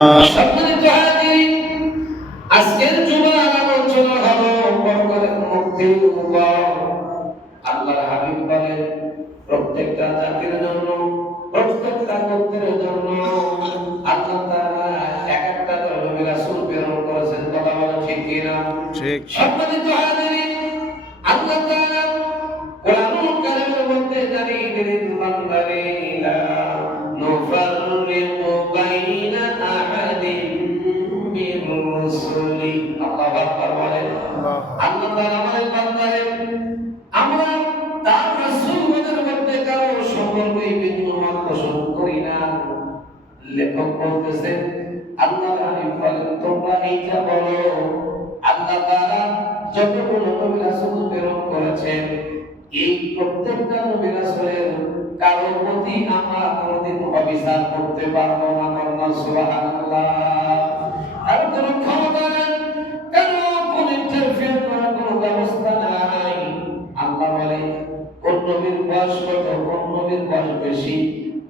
সম্মানিত হাজিরিন, আজকের জুমার আলোচনা হলো পরকালের মুক্তির উপর। আল্লাহর হাবিব বলেন, প্রত্যেকটা জাতির জন্য, প্রত্যেকটা গোত্রের জন্য আল্লাহ তাআলা এক একটা নবী রাসূল প্রেরণ করেছেন। কথা বলা ঠিক কিনা? ঠিক। সম্মানিত হাজিরিন, আল্লাহ তাআলা কোরআনুল কারীমের মধ্যে জানিয়ে দিলেন, বান্দারে লা নুফাররিকু বাইনা আহাদিন মির রুসুলি। আল্লাহু আকবার বলেন। আল্লাহ তাআলা বলেন, বান্দারে আমরা তার রাসূলদের মধ্যে কারো সম্পর্কে ভিন্ন মত পোষণ করি না। লেখক বলতেছেন, আল্লাহর হাবিব বলেন, তোমরা এইটা বলো, আল্লাহ তাআলা যতগুলো নবী রাসূল প্রেরণ করেছেন, এই প্রত্যেকটা নবী রাসূলের কারো প্রতি আমরা কোনদিন অবিচার করতে পারবো না। আল্লাহ সুবহানাল্লাহ। আর কোনো ক্ষমতা নেই, কারো কোন ইন্টারফিয়ার করার কোনো ব্যবস্থা নাই। আল্লাহ বলে, কোন নবীর বয়স কত, কোন নবীর বয়স বেশি,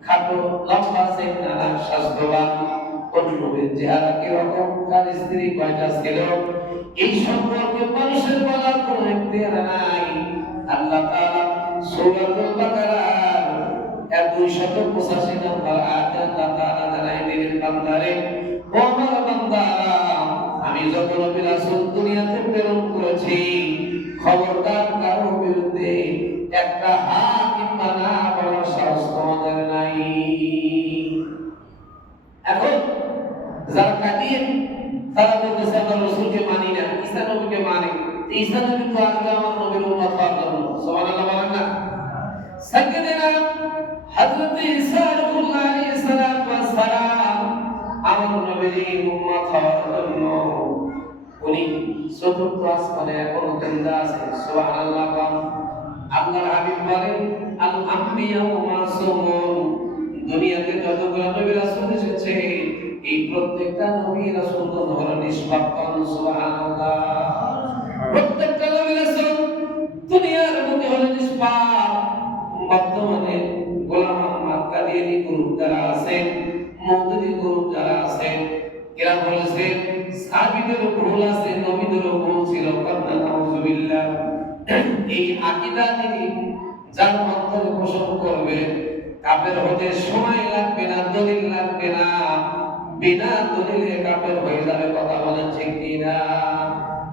খাটো লম্বা চেহারা না স্বাস্থ্যবান, কোন নবীর চেহারা কিরকম, কার স্ত্রী কয়টা ছিল, এই সম্পর্কে মানুষের বলার কোনো ইখতিয়ার নাই। আল্লাহ তাআলা সূরাতুল বাকারার 285 নম্বর আয়াতে আল্লাহ তাআলা জানাই দিলেন, বান্দারে ও আমার বান্দা, আমি যত নবী রাসূল দুনিয়াতে প্রেরণ করেছি, খবরদার কারো বিরুদ্ধে একটা হা কিংবা না বলার সাহস তোমাদের নাই। এখন যারা কাটিয়ে তারা বলতেছে আমরা রাসূলকে মানি না, ঈসা নবীকে মানি। ঈসা নবী তো আগে আমার নবীর উম্মত হওয়ার জন্য, সুবহানাল্লাহ বলেন না? সাইয়েদনা হযরত ঈসা আলাইহিস সালাম আমার নবীর উম্মত হওয়ার জন্য উনি চতুর্থ আসমানে এখনো জিন্দা আছে। সুবহানাল্লাহ। আল্লাহর হাবিব বলেন, আল আম্বিয়া মাসুমুন, দুনিয়াতে যতগুলো নবী রাসূল এসেছে, এই প্রত্যেকটা নবী রাসূল হলো নিষ্পাপ। সুবহানাল্লাহ। প্রত্যেকটা নবী রাসূল দুনিয়ার মধ্যে হলো নিষ্পাপ। বর্তমানে গোলাম আহমদ কাদিয়ানী গ্রুপ যারা আছেন, মওদুদি গ্রুপ যারা আছেন, এরা বলেছে সাহাবীদেরও ভুল আছে, নবীদেরও ভুল ছিল। কান্না নাউযুবিল্লাহ। এই আকীদা যিনি যার অন্তরে পোষণ করবে, কাফের হতে সময় লাগবে না, দলিল লাগবে না, বিনা দলিলে কাফের হয়ে যাবে। কথা বলেন ঠিক কিনা?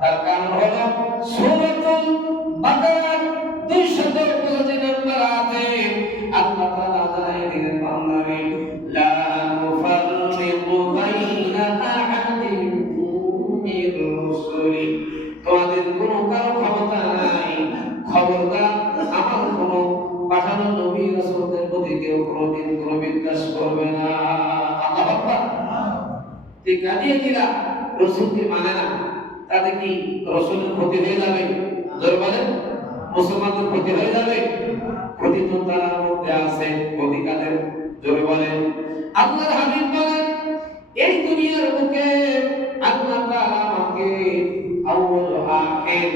তার কারণ হলো সূরাতুল বাকারার 285 নম্বর আয়াতে আল্লাহ তাআলা জানিয়ে দিলেন, বান্দারে লা নুফাররিকু বাইনা আহাদিন মির রুসুলি, তোমাদের কোনো কারো ক্ষমতা নাই, খবরদার আমার কোনো পাঠানো নবী রাসূলদের প্রতি কেউ কোনোদিন কোনো বিদ্বেষ করবে না। আল্লাহু আকবার। ঠিক কাদিয়ে দিলা রাসূলকে মানে না, তাতে কি রাসূলের ক্ষতি হয়ে যাবে? জোর বলেন, মুসলমানদের ক্ষতি হয়ে যাবে? ক্ষতি তো তার মধ্যে আছে, ক্ষতি কাদের? জোর বলেন। আল্লাহর হাবিব বলেন, এই দুনিয়ার বুকে আল্লাহ তাআলা আমাকে আউয়াল আখির,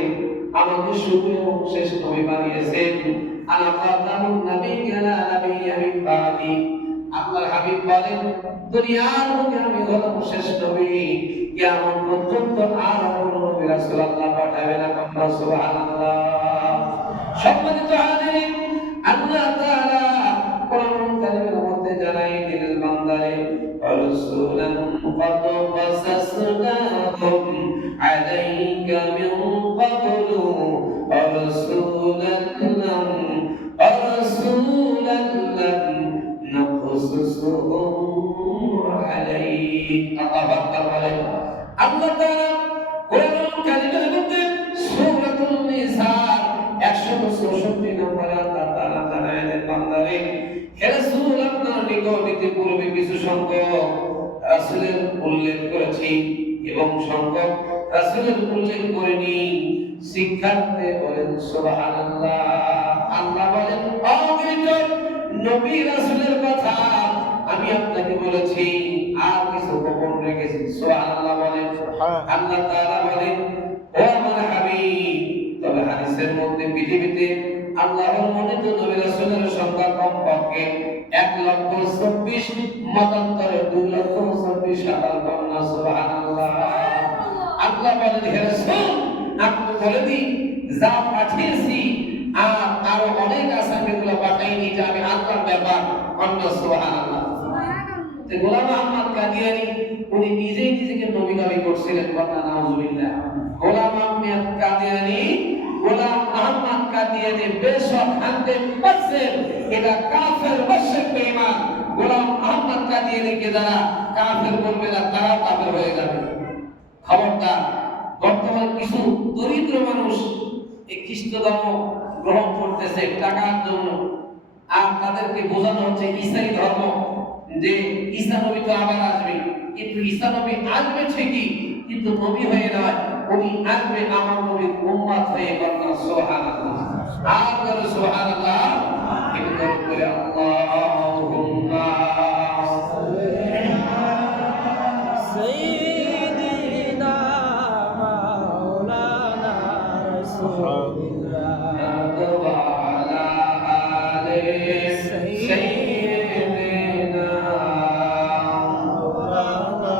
আমাকে শুরু এবং শেষ নবী বানিয়েছেন। আনা খাতামুন নাবিয়্যিনা নাবিয়্যা মিন বাদি। আল্লাহর হাবিব বলেন, দুনিয়ার বুকে আমি হলাম শেষ নবী, কিয়ামত পর্যন্ত আর কোনো নবী রাসূল আল্লাহ পাঠাবেন না। আল্লাহ সুবহানাল্লাহ। সম্মানিত হাজিরিন, আল্লাহ তাআলা কোরআনুল কারীমের মধ্যে জানাই দিলেন, বান্দারে রাসূলান কাদ কাসাসনাহুম আলাইকা মিন ক্বাবলু রাসূলান লাম নাকসুসহুম আলাইক। আল্লাহু আকবার বলেন। আল্লাহ তাআলা কোরআনুল কারীমের মধ্যে সূরাতুন নিসা 164 নম্বর আল্লাহ তাআলা জানালেন, বান্দারে হে রাসূল, আপনার নিকট ইতিপূর্বে কিছু সংখ্যক রাসূলের উল্লেখ করেছি এবং সংখ্যক রাসূলের উল্লেখ করিনি। শিক্ষার্থী বলেন সুবহানাল্লাহ। আল্লাহ বলেন, অগণিত নবী রাসূলের কথা আমি আপনাকে বলেছি, আর কিছু গোপন রেখেছি। সুবহানাল্লাহ বলেন। আল্লাহ তাআলা বলেন, ও আমার হাবিব, তবে হাদিসের মধ্যে পৃথিবীতে আল্লাহর মনোনীত নবী রাসূলের সংখ্যা কমপক্ষে 1,24,000, মতান্তরে 2,24,000 সাকাল কন্যা সুবহানাল্লাহ। আল্লাহ বলেন হে রাসূল আপনি বলে দিন যা পাঠিয়েছি আর আরো অনেক আসামিগুলো পাঠাইনি যে আমি আল্লাহর ব্যাপার কন্যা সুবহানাল্লাহ। তো গোলাম আহমদ কাদিয়ানী উনি নিজেই নিজেকে নবী দাবি করছিলেন কন্যা নাউজুবিল্লাহ। গোলাম আহমদ কাদিয়ানী বেশক 100% এটা কাফের মুশরিক বেঈমান। গোলাম আহমদ কাদিয়ানীকে যারা কাফের বলবে না তারাও কাফের হয়ে যাবে। খবরদার, বর্তমানে কিছু দরিদ্র মানুষ এই খ্রিস্ট ধর্ম গ্রহণ করতেছে টাকার জন্য, আর তাদেরকে বোঝানো হচ্ছে ঈসাই ধর্ম, যে ঈসা নবী তো আবার আসবে। কিন্তু ঈসা নবী আসবে ঠিকই, কিন্তু নবী হয়ে নয়, উনি আসবে আমার নবীর উম্মত হয়ে। বলনা সুবহানাল্লাহ, আর বলো সুবহানাল্লাহ। একটু করে আল্লাহুম্মা সাইয়্যিদিনা মাওলানা রাসূলুল্লাহ ওয়া আলা আলি সাইয়্যিদিনা মাওলানা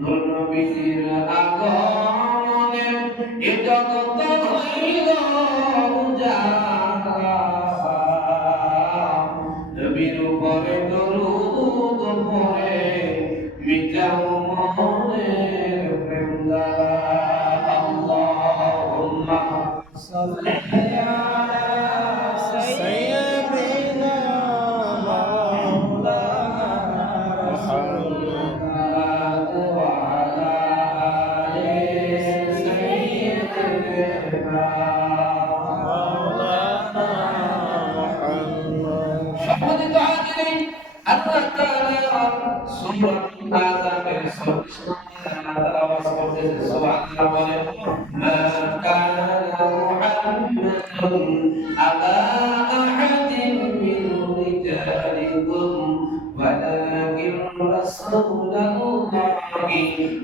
নূর নবীর আগমনে এ জগৎ হইল উজালা। নবীর উপরে দরুদ পড়ে মিটাও মনের প্রেম জ্বালা। আল্লাহুম্মা সাল্লি আলা সাইয়্যিদিনা মাওলানা রাসূলুল্লাহ ওয়া আলা আলি সাইয়্যিদিনা মাওলানা মুহাম্মদ। সম্মানিত হাজিরিন, আল্লাহ তাআলা সূরা আযাবের 34 নম্বর আয়াত করতেছে সুবহানাল্লাহ বলেন মা কানা মুহাম্মাদুন আবা আহাদিন মিন রিজালিকুম ওয়ালাকিন রাসূলুল্লাহি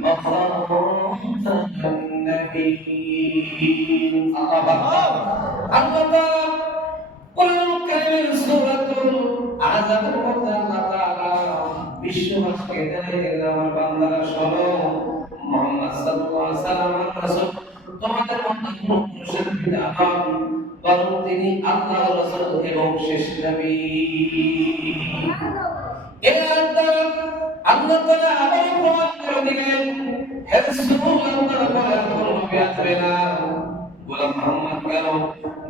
ওয়া খাতামান নাবিয়্যিন। আল্লাহ তাআলা কুরআন কারীমের সূরাতুল আযাবের মধ্যে আল্লাহ তাআলা বিশ্ববাসীকে জানিয়ে দিলেন আমার বান্দারা শোনো, মুহাম্মদ সাল্লাল্লাহু আলাইহি ওয়াসাল্লাম রাসূল তোমাদের মধ্যে কোনো পুরুষের পিতা নন, বরং তিনি আল্লাহর রাসূল এবং শেষ নবী। এই আয়াত দ্বারা আল্লাহ তাআলা আবার প্রমাণ করে দিলেন হে রাসূল আপনারা বলেন কোন নবী আসবে না। গোলাম মুহাম্মদ কেন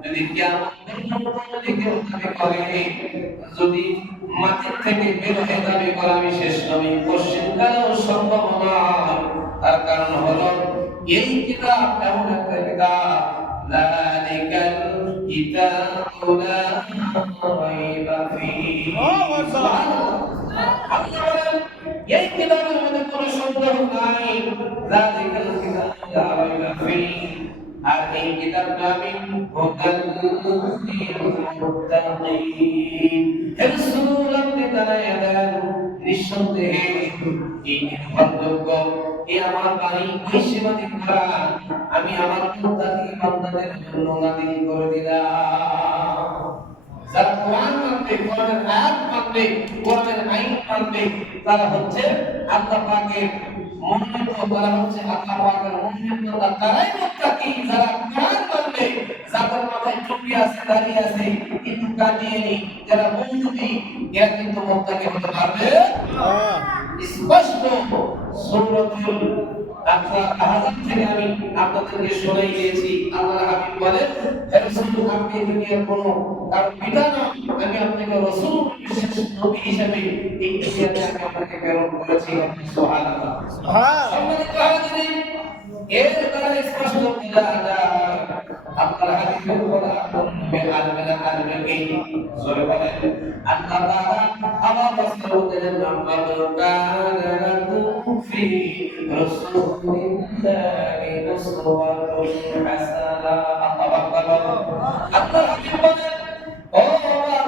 যদি কিয়ামত পর্যন্ত যদি কেউ দাবি করে, যদি মাটির থেকে বের হয়ে দাবি করে আমি শেষ নবী, পশ্চিমকালেও সম্ভব নয়। তার কারণ হলো এই কিতাব এমন একটা কিতাব যালিকাল কিতাবু লা রাইবা ফীহি। আল্লাহ বলেন এই কিতাবের মধ্যে কোনো সন্দেহ নাই। যালিকাল কিতাবু লা রাইবা ফীহি, আর এই কিতাবটা আমি হুদাল লিল মুত্তাকিন। হে রাসূল আপনি জানায়া দেন নিঃসন্দেহে এই নির্ভরযোগ্য এই আমার বাণী ঐশীবাদী কোরআন আমি আমার মুত্তাকি বান্দাদের জন্য নাযিল করে দিলাম। যারা কোরআন মানবে, কোরআনের আয়াত মানবে, কোরআনের আইন মানবে, তারা হচ্ছে আল্লাহ পাকের মনোনীত, তারা হচ্ছে আল্লাহ পাকের মনোনীত, তারাই মুত্তাকি। যারা কোরআন মানবে, যাদের মাথায় টুপি আছে, দাড়ি আছে, কিন্তু কাদিয়ানী যারা মৌলবি, এরা কিন্তু মুত্তাকি হতে পারবে না। স্পষ্ট সূরাতুল আহজাব থেকে আমি আপনাদেরকে শোনাই দিয়েছি। আল্লাহর হাবিব বলেন হে রাসূল আপনি দুনিয়ার কোনো কারো পিতা নন, আমি আপনাকে রাসূল বিশেষ নবী হিসেবে এই দুনিয়াতে আমি আপনাকে প্রেরণ করেছি। সুবহানাল্লাহ। সম্মানিত হাজিরিন, এর দ্বারা স্পষ্ট বোঝা যায় আল্লাহর হাবিবের কোরআন নবী আসবে না, আসবে কে? জোরে বলেন আল্লাহ তাআলা আমার রাসূল বলেন লাকাদ কানা লাকুম ফি রাসূলিল্লাহি উসওয়াতুন হাসানাহ। আল্লাহু আকবার। আল্লাহর হাবিব বলেন ও আমার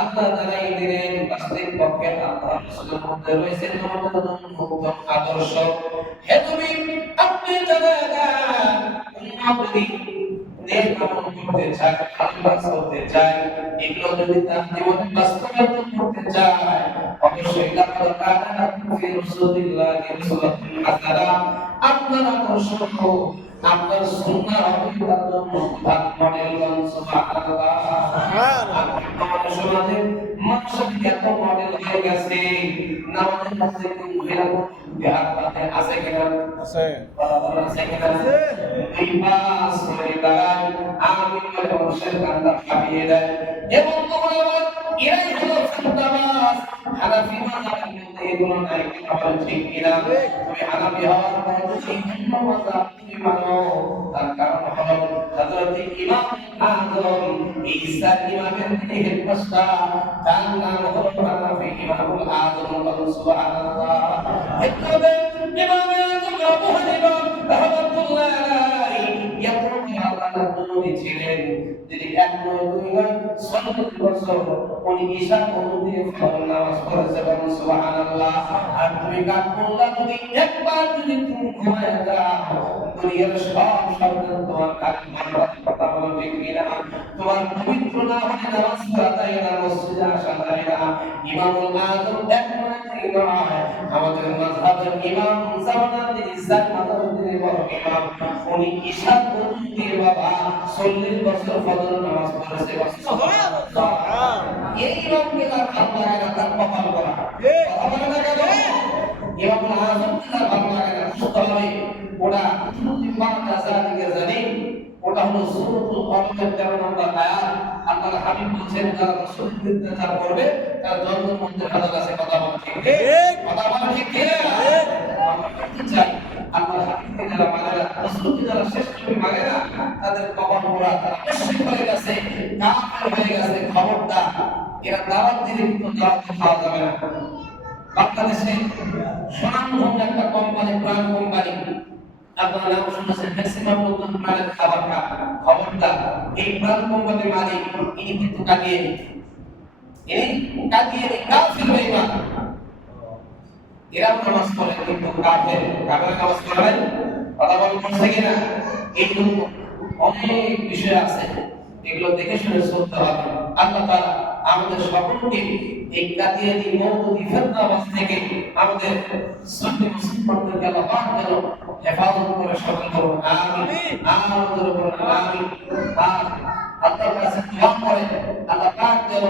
আল্লাহ জানাই দিলেন বাস্তবিক পক্ষে আল্লাহ রাসূলের মধ্যে রয়েছে আমাদের উত্তম আদর্শ। হে নবী আপনি জানেন উম্মত যদি নেক আমল করতে চায়, আল্লাহ করতে চায়, এগুলো যদি তার জীবনে বাস্তবায়িত করতে চায় অবশ্যই লাকাদ কানা লাকুম ফি রাসূলিল্লাহি উসওয়াতুন হাসানাহ আপনারা দর্শক আপনার সুন্নাহ হবে তার জন্য মডেল সুবহানাল্লাহ। আমাদের সমাজে মানুষের এত মডেল হয়ে গেছে নামাজের মধ্যে এরকম হাত পাতে আছে কিনা? আছে কিনা? দুই মাস ধরে দাঁড়ায় আমি বলে মানুষের কান্না ফাটিয়ে দেয় এবং তোমরা এরাই হলো ফান্দাবাজ। হানাফি মাযহাবের মধ্যে এগুলো নাই কিনা বলেন ঠিক কিনা? তুমি হানাফি হওয়ার পর সেই মাযহাব তুমি মানো, তার কারণ হলো হযরত ইমাম আযম ঈসা ইমামের যিনি হেডমাস্টার তার নাম হলো হানাফি ইমামুল আযম সুবহানাল্লাহ। এতবে ইমাম আযম আবু হানিফা রাহমাতুল্লাহ আলাইহি আল্লাহর ছিলেন যিনি 1 2 40 বছর উনি ঈশা দিয়ে ফরজ নামাজ পড়েছেন সুবহানাল্লাহ। আর তুমি কাকুল্লাহ যদি একবার যদি তুমি ঘুমায় যাও দুনিয়ার সব শব্দ তোমার কানে মানবার কথা বলো ঠিক কিনা? তোমার পবিত্র না হলে নামাজ পড়া যায় না, মসজিদে আসা যায় না। ইমামুল আযম একমাত্র নয়, আমাদের মাযহাবের ইমাম জামানার ইসলাম মাযহাবের বড় ইমাম উনি ঈশা দিয়ে বাবা 40 বছর ফজর নামাজ পড়েছে সুবহানাল্লাহ। এই ইমামকে তার ভালো লাগে না, তার কপাল করা কথা বলে না কেন? ইমামুল আযম তার ভালো লাগে না, বুঝতে হবে ওটা দিকে জানি ওটা হলো সূরাতুল কলমের 13 নম্বর আয়াত। আল্লাহর হাবিব বলেছেন যারা রাসূলের ইন্তেজার করবে তারা জন্মের মধ্যে ভালো আছে কথা বলে ঠিক কথা বলে ঠিক কি না? আমরা করতে চাই আল্লাহর হাবিবকে যারা মানে না, রাসূলকে যারা শেষ করে মানে না, তাদের কপাল পোড়া, তারা মুশরিক হয়ে গেছে, কাফের হয়ে গেছে। খবরদার, এরা দাওয়াত দিলে কিন্তু দাওয়াত খাওয়া যাবে না। বাংলাদেশে সুনামধন্য একটা কোম্পানি, প্রাণ কোম্পানি, আপনারা নাম শুনেছেন, ম্যাক্সিমাম নতুন প্রাণের খাবার খান। খবরদার, এই প্রাণ কোম্পানির মালিক ইনি কিন্তু কাটিয়ে কাফের হয়ে গেল। এরা নামাজ পড়ে কিন্তু কাফের নামাজ পড়ে নাই কথা বলতে পারছে কিনা? এইগুলো অনেক বিষয় আছে, এগুলো দেখে শুনে চলতে হবে। আল্লাহ তাআলা আমাদের সকলকে এই কাদিয়ানি মওদুদি ফিতনাবাজ থেকে আমাদের সুন্নি মুসলমানদেরকে আল্লাহ পাক যেন হেফাজত করে সকল করুন আমিন আমাদের উপর আমিন। আর আল্লাহর কাছে দোয়া করে আল্লাহ পাক যেন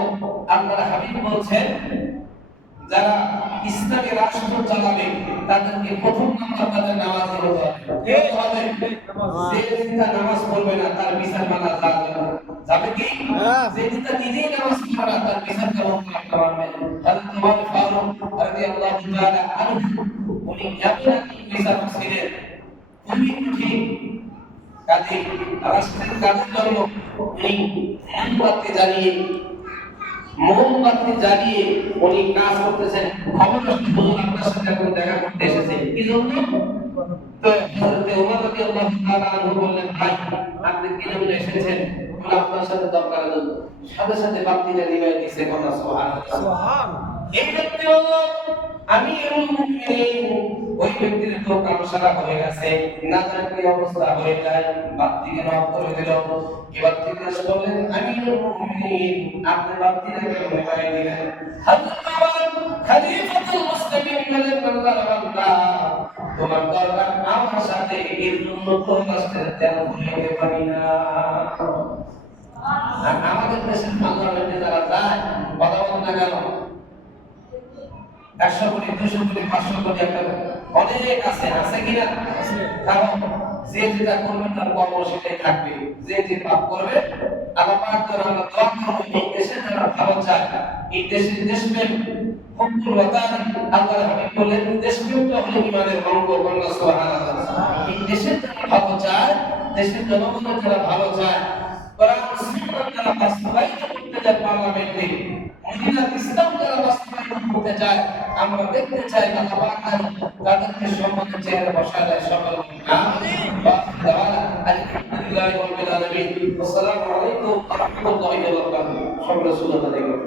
আল্লাহর হাবিব বলছেন যারা ইসলামী রাষ্ট্র চালাবে তাদেরকে প্রথম নাম্বার তাদের নামাজ হতে হবে। যে যেটা নামাজ পড়বে না তার বিচার মানা যাবে কি? যে যেটা নিজেই নামাজ পড়ে না তার বিচার কেমন করতে পারবে? হযরত ওমর ফারুক রাদিয়াল্লাহু তাআলা আনহু উনি এমন এক বিচারক ছিলেন খুবই কঠিন। কাজে রাষ্ট্রের কাজের জন্য উনি মোমবাতি জ্বালিয়ে উনি কাজ করতেছেন। খবর আসছে হুজুর আপনার সাথে এখন দেখা করতে এসেছে, কি জন্য? তো হযরত ওমর রাদিয়াল্লাহু তাআলা আনহু বললেন, ভাই আপনি কি জন্য এসেছেন? বলে আপনার সাথে দরকার জন্য। সাথে সাথে বাতিটা নিভাই দিয়েছে। কথা সুবহানাল্লাহ। এই ব্যক্তি হলো আমিরুল মুমিনিন। ওই ব্যক্তির খুব কামসারা হয়ে গেছে, না জানি কি অবস্থা হয়ে যায়, বাতিকে নক করে দিল। এবার তিনি বললেন, আমিরুল মুমিনিন আপনি বাতিটাকে নিভাই দিলেন। হযরত ওমর খলিফাতুল মুসলিমিন বলেন, আল্লাহ তোমার দরকার আমার সাথে, এর জন্য তো রাষ্ট্রের তেল ভুলে পারি না। আর আমাদের দেশের পার্লামেন্টে যারা যায় কথা বলেন না কেন? 100 কোটি 200 কোটি 500 কোটি একটা অনেক আছে কিনা? কারণ যে যেটা করবে তার কর্ম সেটাই থাকবে। যে যে পাপ করবে আল্লাহ পাক তাআলা আমরা দোয়া করব এই দেশে যারা ভালো চায়, এই দেশের দেশপ্রেম হুকুল ওয়াতান আল্লাহর হাবিব বলেন দেশপ্রেমটা হলো ঈমানের অঙ্গ। বলনা সুবহানাল্লাহ। এই দেশের যারা ভালো চায়, দেশের জনগণের যারা ভালো চায়, কোরআন সুন্নাহ যারা বাস্তবায়িত করতে যায় পার্লামেন্টে, মদিনার ইসলাম যারা বাস্তবায়িত করতে চায়, আমরা দেখতে চাই আল্লাহ পাক তাদেরকে সম্মানের চেয়ারে বসায় দেয় সকল। আমিন। আলহামদুলিল্লাহি রাব্বিল আলামিন। আসসালামু আলাইকুম ওয়া রাহমাতুল্লাহি ওয়া বারাকাতুহু। সকলে সুবহানাল্লাহ।